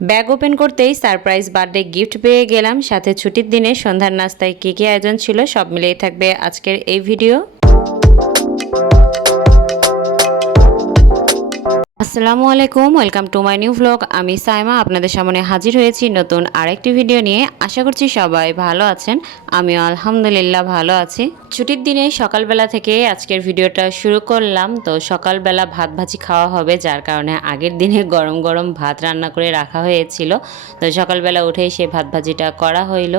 Bag open করতেই surprise birthday gift পেয়ে গেলাম। সাথে ছুটির দিনে সন্ধ্যার নাস্তায় কী কী আয়োজন ছিল সব মিলেই থাকবে আজকের এই ভিডিও। আসসালামু আলাইকুম, welcome to my new vlog আমি সাইমা, আপনাদের সামনে হাজির হয়েছি নতুন আরেকটি ভিডিও নিয়ে। আশা করছি সবাই ভালো আছেন, আমিও আলহামদুলিল্লাহ ভালো আছি। ছুটির দিনে সকালবেলা থেকে আজকের ভিডিওটা শুরু করলাম। তো সকালবেলা ভাত ভাজি খাওয়া হবে, যার কারণে আগের দিনে গরম গরম ভাত রান্না করে রাখা হয়েছিল। তো সকালবেলা উঠেই সেই ভাত ভাজিটা করা হইল।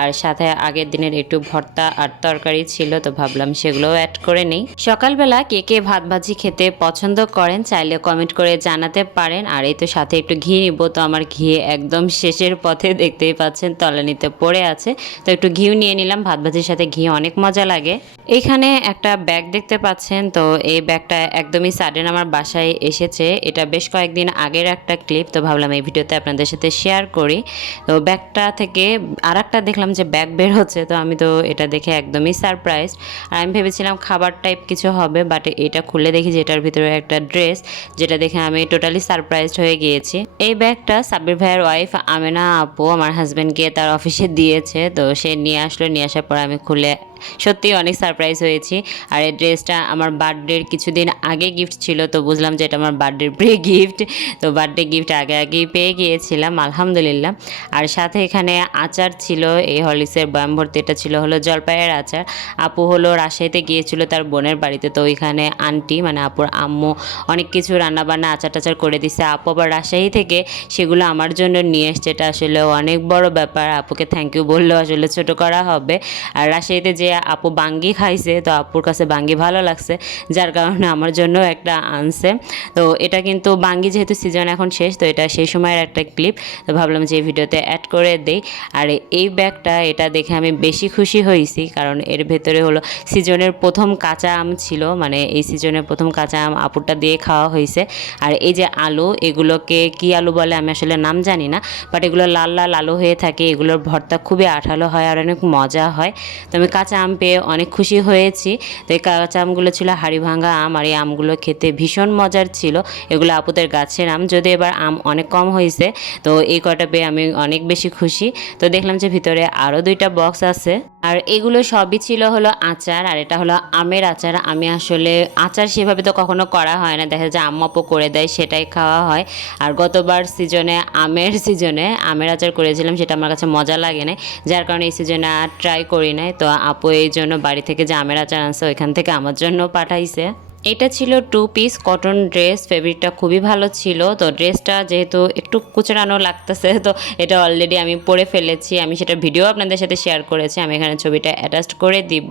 আর সাথে আগের দিনের একটু ভর্তা আর তরকারি ছিল, তো ভাবলাম সেগুলোও অ্যাড করে নেই। সকালবেলা কে কে ভাত ভাজি খেতে পছন্দ করেন, চাইলে কমেন্ট করে জানাতে পারেন। আর এই তো সাথে একটু ঘি নিব। তো আমার ঘি একদম শেষের পথে দেখতেই পাচ্ছেন, তলানিতে পড়ে আছে। তো একটু ঘিও নিয়ে নিলাম। ভাত ভাজির সাথে ঘি অনেক মজা লাগে। এইখানে একটা ব্যাগ দেখতে পাচ্ছেন। তো এই ব্যাগটা একদমই সাডেন আমার বাসায় এসেছে। এটা বেশ কয়েকদিন আগের একটা ক্লিপ তো ভাবলাম এই ভিডিওতে আপনাদের সাথে শেয়ার করি। তো ব্যাগটা থেকে আর একটা দেখলাম যে ব্যাগ বের হচ্ছে। তো আমি তো এটা দেখে একদমই সারপ্রাইজ আর আমি ভেবেছিলাম খাবার টাইপ কিছু হবে বাট এটা খুলে দেখি যে এটার ভিতরে একটা ড্রেস যেটা দেখে আমি টোটালি সারপ্রাইজড হয়ে গিয়েছি। এই ব্যাগটা সাব্বির ভাইয়ের ওয়াইফ আমেনা আপু, আমার হাজব্যান্ডকে তার অফিসে দিয়েছে। তো সে নিয়ে আসলো, নিয়ে আসার পর আমি খুলে সত্যি অনেক সারপ্রাইজ হয়েছি। আর এই ড্রেসটা আমার বার্থডের কিছুদিন আগে গিফট ছিল, তো বুঝলাম যে এটা আমার বার্থডের প্রি গিফট তো বার্থডে গিফট আগে আগেই পেয়ে গিয়েছিলাম, আলহামদুলিল্লাহ। আর সাথে এখানে আচার ছিল, এই হলিক্সের বয়াম ভর্তি এটা ছিল, হলো জলপাইয়ের আচার। আপু হলো রাজশাহীতে গিয়েছিল তার বোনের বাড়িতে, তো ওইখানে আন্টি মানে আপুর আম্মু অনেক কিছু রান্নাবান্না আচার টাচার করে দিছে। আপু আবার রাজশাহী থেকে সেগুলো আমার জন্য নিয়ে এসছে, এটা আসলে অনেক বড় ব্যাপার। আপুকে থ্যাংক ইউ বললেও আসলে ছোট করা হবে। আর রাজশাহীতে যে আপু বাঙ্গি খাইছে, তো আপুর কাছে বাঙ্গি ভালো লাগছে, যার কারণে আমার জন্য একটা আনছে। তো এটা কিন্তু বাঙ্গি যেহেতু সিজন এখন শেষ, তো এটা সেই সময়ের একটা ক্লিপ তো ভাবলাম যে ভিডিওতে অ্যাড করে দেই। আর এই ব্যাগটা, এটা দেখে আমি বেশি খুশি হয়েছি, কারণ এর ভেতরে হলো সিজনের প্রথম কাঁচা আম ছিল মানে এই সিজনের প্রথম কাঁচা আম আপুরটা দিয়ে খাওয়া হয়েছে। আর এই যে আলু, এগুলোকে কি আলু বলে আমি আসলে নাম জানি না বাট এগুলো লাল লাল আলু হয়ে থাকে, এগুলোর ভর্তা খুবই আঠালো হয় আর অনেক মজা হয়। তো আমি কাঁচা আম পেয়ে অনেক খুশি হয়েছি। তো এই কাঁচা আমগুলো ছিল হাড়ি ভাঙা আম আর এই আমগুলো খেতে ভীষণ মজার ছিল। এগুলো আপুদের গাছের আম। যদি এবার আম অনেক কম হয়েছে, তো এই কটা পেয়ে আমি অনেক বেশি খুশি। তো দেখলাম যে ভিতরে আরও দুইটা বক্স আছে। আর এগুলো সবই ছিল হলো আচার, আর এটা হলো আমের আচার। আমি আসলে আচার সেভাবে তো কখনো করা হয় না। দেখা যায় আম্মাপো করে দেয়, সেটাই খাওয়া হয়। আর গতবার সিজনে আমের সিজনে আমের আচার করেছিলাম, সেটা আমার কাছে মজা লাগে না যার কারণে এই সিজনে আর ট্রাই করি নাই। তো আপু এই জন্য বাড়ি থেকে যে আমের আচার আনছে, ওইখান থেকে আমার জন্য পাঠাইছে। এটা ছিল টু পিস কটন ড্রেস ফেব্রিকটা খুবই ভালো ছিল। তো ড্রেসটা যেহেতু একটু কুচড়ানো লাগতেছে, তো এটা অলরেডি আমি পরে ফেলেছি। আমি সেটা ভিডিও আপনাদের সাথে শেয়ার করেছি, আমি এখানে ছবিটা অ্যাটাচ করে দিব।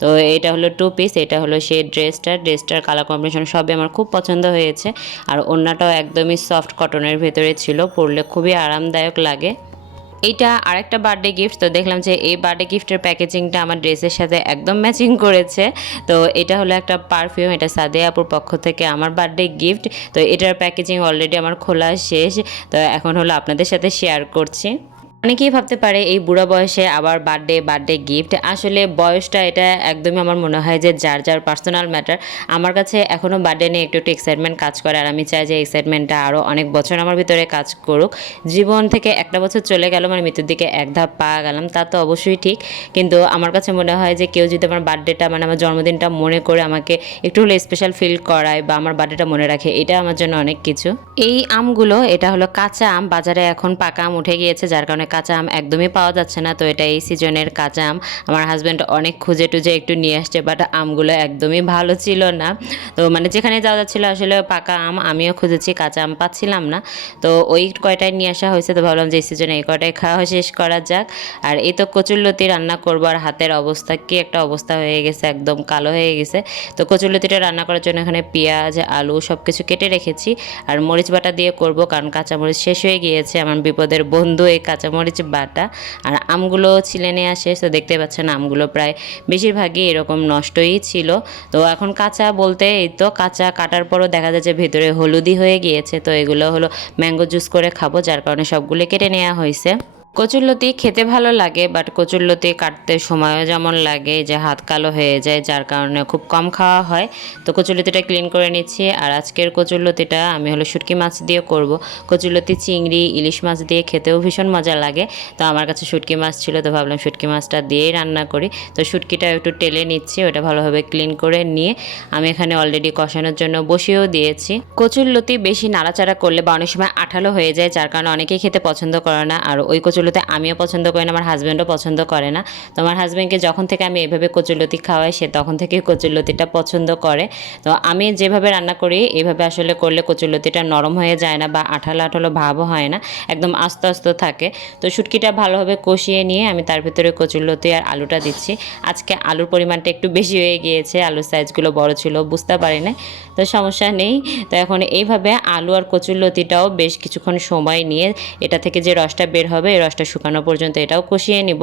তো এটা হলো টু পিস এটা হলো সেই ড্রেসটা ড্রেসটার কালার কম্বিনেশন সবই আমার খুব পছন্দ হয়েছে। আর ওড়নাটাও একদমই সফট কটনের ভেতরে ছিল, পরলে খুবই আরামদায়ক লাগে। এইটা আরেকটা বার্থডে গিফট তো দেখলাম যে এই বার্থডে গিফটের প্যাকেজিংটা আমার ড্রেসের সাথে একদম ম্যাচিং করেছে। তো এটা হলো একটা পারফিউম এটা সাদে আপুর পক্ষ থেকে আমার বার্থডে গিফট তো এটার প্যাকেজিং অলরেডি আমার খোলা শেষ। তো এখন হলো আপনাদের সাথে শেয়ার করছি। অনেকেই ভাবতে পারে এই বুড়ো বয়সে আবার বার্থডে বার্থডে গিফট আসলে বয়সটা এটা একদমই আমার মনে হয় যে যার যার পার্সোনাল ম্যাটার আমার কাছে এখনও বার্থডে নিয়ে একটু একটু এক্সাইটমেন্ট কাজ করে আর আমি চাই যে এক্সাইটমেন্টটা আরও অনেক বছর আমার ভিতরে কাজ করুক। জীবন থেকে একটা বছর চলে গেল মানে মৃত্যুর দিকে এক ধাপ পা গেলাম, তা তো অবশ্যই ঠিক। কিন্তু আমার কাছে মনে হয় যে কেউ যদি আমার বার্থডেটা মানে আমার জন্মদিনটা মনে করে আমাকে একটু হলে স্পেশাল ফিল করায় বা আমার বার্থডেটা মনে রাখে, এটা আমার জন্য অনেক কিছু। এই আমগুলো, এটা হলো কাঁচা আম, বাজারে এখন পাকা আম উঠে গিয়েছে, যার কারণে কাঁচা আম একদমই পাওয়া যাচ্ছে না। তো এটা এই সিজনের কাঁচা আম আমার হাজব্যান্ড অনেক খুঁজে টুজে একটু নিয়ে আসছে বাট আমগুলো একদমই ভালো ছিল না। তো মানে যেখানে যাওয়া যাচ্ছিল আসলে পাকা আম, আমিও খুঁজেছি কাঁচা আম পাচ্ছিলাম না। তো ওই কয়টাই নিয়ে আসা হয়েছে তো ভাবলাম যে এই সিজনে এই কয়টাই খাওয়া শেষ করা যাক। আর এই তো কচুরলতি রান্না করব, আর হাতের অবস্থা কি একটা অবস্থা হয়ে গেছে, একদম কালো হয়ে গেছে। তো কচুরলতিটা রান্না করার জন্য এখানে পেঁয়াজ, আলু সব কিছু কেটে রেখেছি। আর মরিচ বাটা দিয়ে করব, কারণ কাঁচামরিচ শেষ হয়ে গিয়েছে। আমার বিপদের বন্ধু এই কাঁচামরিচ বাটা আর আমগুলো ছিলে নিয়ে আসে, তো দেখতে পাচ্ছেন আমগুলো প্রায় বেশিরভাগই এরকম নষ্টই ছিল। তো এখন কাঁচা বলতে এই তো কাঁচা কাটার পরও দেখা যাচ্ছে ভেতরে হলুদি হয়ে গিয়েছে, তো এগুলো হলো ম্যাঙ্গো জুস করে খাব, যার কারণে সবগুলো কেটে নেওয়া হয়েছে। কচুরলতি খেতে ভালো লাগে বাট কচুরলতি কাটতে সময়ও যেমন লাগে যে হাত কালো হয়ে যায়, যার কারণে খুব কম খাওয়া হয়। তো কচুরলতিটা ক্লিন করে নিচ্ছি, আর আজকের কচুরলতিটা আমি হলো শুটকি মাছ দিয়ে করব। কচুরলতি চিংড়ি, ইলিশ মাছ দিয়ে খেতেও ভীষণ মজা লাগে। তো আমার কাছে শুটকি মাছ ছিল, তো ভাবলাম শুটকি মাছটা দিয়েই রান্না করি। তো শুটকিটা একটু টেলে নিচ্ছি, ওটা ভালোভাবে ক্লিন করে নিয়ে আমি এখানে অলরেডি কষানোর জন্য বসিয়েও দিয়েছি। কচুরলতি বেশি নাড়াচাড়া করলে বা অনেক সময় আঠালো হয়ে যায়, যার কারণে অনেকেই খেতে পছন্দ করে না, আর ওই কচুরলতি আমিও পছন্দ করি না, আমার হাজব্যান্ডও পছন্দ করে না। তো আমার হাজব্যান্ডকে যখন থেকে আমি এভাবে কচুরলতি খাওয়াই, সে তখন থেকে কচুরলতিটা পছন্দ করে। তো আমি যেভাবে রান্না করি এইভাবে আসলে করলে কচুরলতিটা নরম হয়ে যায় না বা আঠালো আঠালো ভাবও হয় না, একদম আস্তে আস্তে থাকে। তো শুটকিটা ভালোভাবে কষিয়ে নিয়ে আমি তার ভিতরে কচুরলতি আর আলুটা দিচ্ছি। আজকে আলুর পরিমাণটা একটু বেশি হয়ে গিয়েছে, আলুর সাইজগুলো বড় ছিল, বুঝতে পারি না তো সমস্যা নেই। তো এখন এইভাবে আলু আর কচুরলতিটাও বেশ কিছুক্ষণ সময় নিয়ে, এটা থেকে যে রসটা বের হবে, এই রসটা শুকানো পর্যন্ত এটাও কষিয়ে নিব।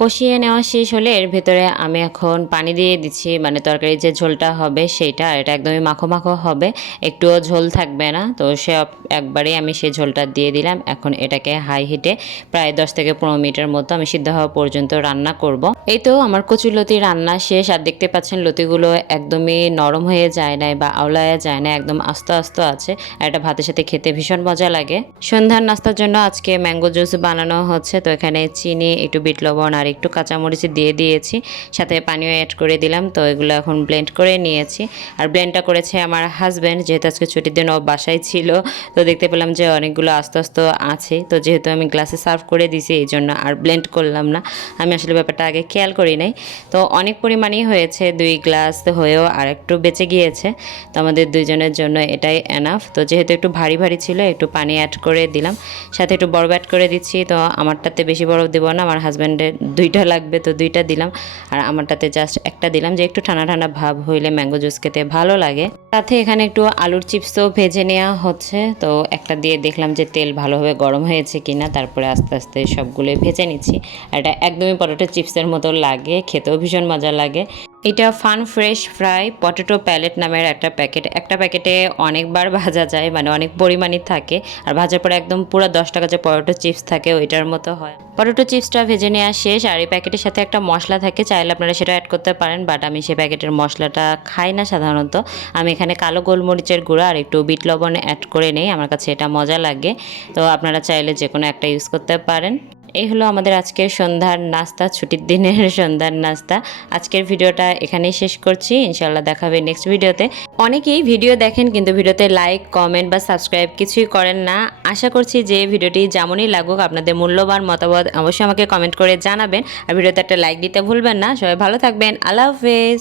কষিয়ে নেওয়া শেষ হলে এর ভেতরে আমি এখন পানি দিয়ে দিচ্ছি মানে তরকারির যে ঝোলটা হবে সেইটা, এটা একদমই মাখো মাখো হবে, একটুও ঝোল থাকবে না। তো সে একবারেই আমি সেই ঝোলটা দিয়ে দিলাম, এখন এটাকে হাই হিটে প্রায় দশ থেকে পনেরো মিনিটের মতো আমি সিদ্ধ হওয়া পর্যন্ত রান্না করব। এই তো আমার কচুর লতি রান্না শেষ, আর দেখতে পাচ্ছেন লতিগুলো একদমই নরম হয়ে যায় নাই বা আওলায়া যায় না একদম আস্তে আস্তে আছে এটা ভাতের সাথে খেতে ভীষণ মজা লাগে। সন্ধ্যার নাস্তার জন্য আজকে ম্যাঙ্গো জুস বানানো হচ্ছে, তো এখানে চিনি, একটু বিট লবণ আর একটু কাঁচামরিচ দিয়ে দিয়েছি। সাথে পানিও অ্যাড করে দিলাম, তো এগুলো এখন ব্লেন্ড করে নিয়েছি। আর ব্লেন্ডটা করেছে আমার হাজব্যান্ড যেহেতু আজকে ছুটির দিন ও বাসায় ছিল, তো দেখতে পেলাম যে অনেকগুলো আস্তে আস্তে আছে। তো যেহেতু আমি গ্লাসে সার্ভ করে দিছি এই জন্য আর ব্লেন্ড করলাম না। আমি আসলে ব্যাপারটা আগে খেয়াল করি নাই। তো অনেক পরিমাণেই হয়েছে, দুই গ্লাস হয়েও আর একটু বেঁচে গিয়েছে। তো আমাদের দুইজনের জন্য এটাই এনাফ তো যেহেতু একটু ভারী ভারী ছিল, একটু পানি অ্যাড করে দিলাম। সাথে একটু বরফ অ্যাড করে দিচ্ছি, তো আমারটাতে বেশি বরফ দেবো না, আমার হাজব্যান্ডের দুইটা লাগবে তো দুইটা দিলাম। আর আমারটাতে জাস্ট একটা দিলাম যে একটু ঠান্ডা ঠান্ডা ভাব হইলে ম্যাঙ্গো জুস খেতে ভালো লাগে। সাথে এখানে একটু আলুর চিপসও ভেজে নেওয়া হচ্ছে। তো একটা দিয়ে দেখলাম যে তেল ভালোভাবে গরম হয়েছে কিনা, তারপরে আস্তে আস্তে সবগুলো ভেজে নিচ্ছি। আর এটা একদমই পরোটা চিপসের মতো লাগে, খেতেও ভীষণ মজা লাগে। এটা fun fresh fry potato pellet নামের একটা প্যাকেট। একটা প্যাকেটে অনেকবার ভাজা যায় মানে অনেক পরিমাণই থাকে। আর ভাজার পরে একদম পুরো দশ টাকা যে পটেটো চিপস থাকে, ওইটার মতো হয়। পটেটো চিপসটা ভেজে নেওয়া শেষ, আর এই প্যাকেটের সাথে একটা মশলা থাকে। চাইলে আপনারা সেটা অ্যাড করতে পারেন বাট আমি সেই প্যাকেটের মশলাটা খাই না সাধারণত। আমি এখানে কালো গোলমরিচের গুঁড়া আর একটু বিট লবণ অ্যাড করে নেই, আমার কাছে এটা মজা লাগে। তো আপনারা চাইলে যে কোনো একটা ইউজ করতে পারেন। এই হলো আমাদের আজকের সন্ধ্যার নাস্তা, ছুটির দিনের সন্ধ্যার নাস্তা। আজকের ভিডিওটা এখানেই শেষ করছি। ইনশাল্লাহ দেখাবে নেক্সট ভিডিওতে। অনেকেই ভিডিও দেখেন কিন্তু ভিডিওতে লাইক কমেন্ট বা সাবস্ক্রাইব কিছুই করেন না। আশা করছি যে ভিডিওটি যেমনই লাগুক আপনাদের মূল্যবান মতামত অবশ্যই আমাকে কমেন্ট করে জানাবেন। আর ভিডিওতে একটা লাইক দিতে ভুলবেন না। সবাই ভালো থাকবেন। আল্লাহ হাফেজ।